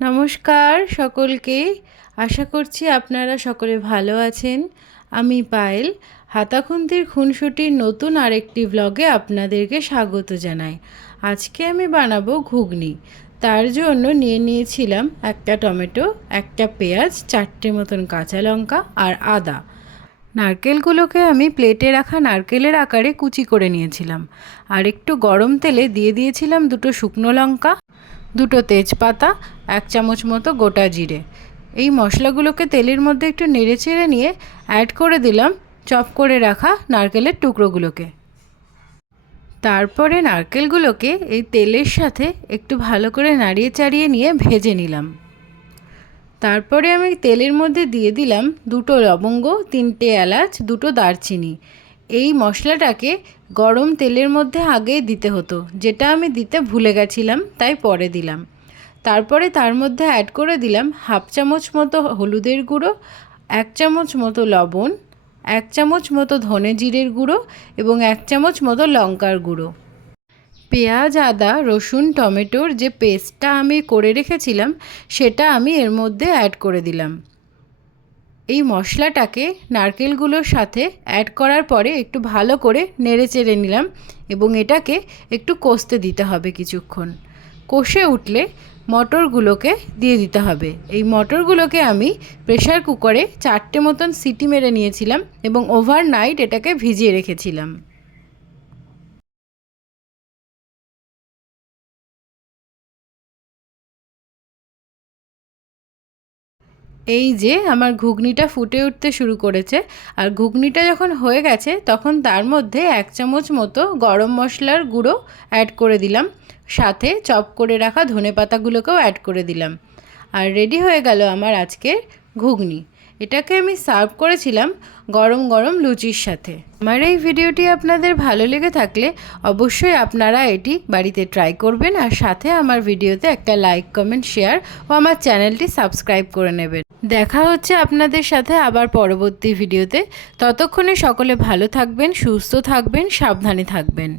নমস্কার সকলকে। আশা করছি আপনারা সকলে ভালো আছেন। আমি পায়েল হাতাখুন্তির খুনসুটির নতুন আরেকটি ব্লগে আপনাদেরকে স্বাগত জানাই। আজকে আমি বানাবো ঘুগনি। তার জন্য নিয়ে নিয়েছিলাম একটা টমেটো, একটা পেঁয়াজ, 4টে মতন কাঁচা লঙ্কা আর আদা। নারকেলগুলোকে আমি প্লেটে রাখা নারকেলের আকারে কুচি করে নিয়েছিলাম। আর একটু গরম তেলে দিয়ে দিয়েছিলাম 2টো শুকনো লঙ্কা, 2টো তেজপাতা, 1 চামচ মতো গোটা জিরে। এই মশলাগুলোকে তেলের মধ্যে একটু নেড়ে চেড়ে নিয়ে অ্যাড করে দিলাম চপ করে রাখা নারকেলের টুকরোগুলোকে। তারপরে নারকেলগুলোকে এই তেলের সাথে একটু ভালো করে নাড়িয়ে চাড়িয়ে নিয়ে ভেজে নিলাম। তারপরে আমি তেলের মধ্যে দিয়ে দিলাম 2টো লবঙ্গ, 3টে এলাচ, 2টো দারচিনি। এই মশলাটাকে গরম তেলের মধ্যে আগে দিতে হতো, যেটা আমি দিতে ভুলে গেছিলাম, তাই পরে দিলাম। তারপরে তার মধ্যে অ্যাড করে দিলাম 1/2 চামচ মতো হলুদের গুঁড়ো, 1 চামচ মতো লবণ, 1 চামচ মতো ধনে জিরের গুঁড়ো এবং 1 চামচ মতো লঙ্কার গুঁড়ো। পেঁয়াজ, আদা, রসুন, টমেটোর যে পেস্টটা আমি করে রেখেছিলাম সেটা আমি এর মধ্যে অ্যাড করে দিলাম। এই মশলাটাকে নারকেলগুলোর সাথে অ্যাড করার পরে একটু ভালো করে নেড়ে চেড়ে নিলাম এবং এটাকে একটু কষতে দিতে হবে কিছুক্ষণ। কষে উঠলে মটরগুলোকে দিয়ে দিতে হবে। এই মটরগুলোকে আমি প্রেসার কুকারে 4টে মতন সিটি মেরে নিয়েছিলাম এবং ওভারনাইট এটাকে ভিজিয়ে রেখেছিলাম। এই যে আমার ঘুগনিটা ফুটে উঠতে শুরু করেছে। আর ঘুগনিটা যখন হয়ে গেছে তখন তার মধ্যে 1 চামচ মতো গরম মশলার গুঁড়ো অ্যাড করে দিলাম, সাথে চপ করে রাখা ধনেপাতাগুলোকেও অ্যাড করে দিলাম। আর রেডি হয়ে গেল আমার আজকের ঘুগনি। এটাকে আমি সার্ভ করেছিলাম গরম গরম লুচির সাথে। আমার এই ভিডিওটি আপনাদের ভালো লেগে থাকলে অবশ্যই আপনারা এটি বাড়িতে ট্রাই করবেন, আর সাথে আমার ভিডিওতে একটা লাইক, কমেন্ট, শেয়ার ও আমার চ্যানেলটি সাবস্ক্রাইব করে নেবেন। দেখা হচ্ছে আপনাদের সাথে আবার পরবর্তী ভিডিওতে। ততক্ষণে সকলে ভালো থাকবেন, সুস্থ থাকবেন, সাবধানে থাকবেন।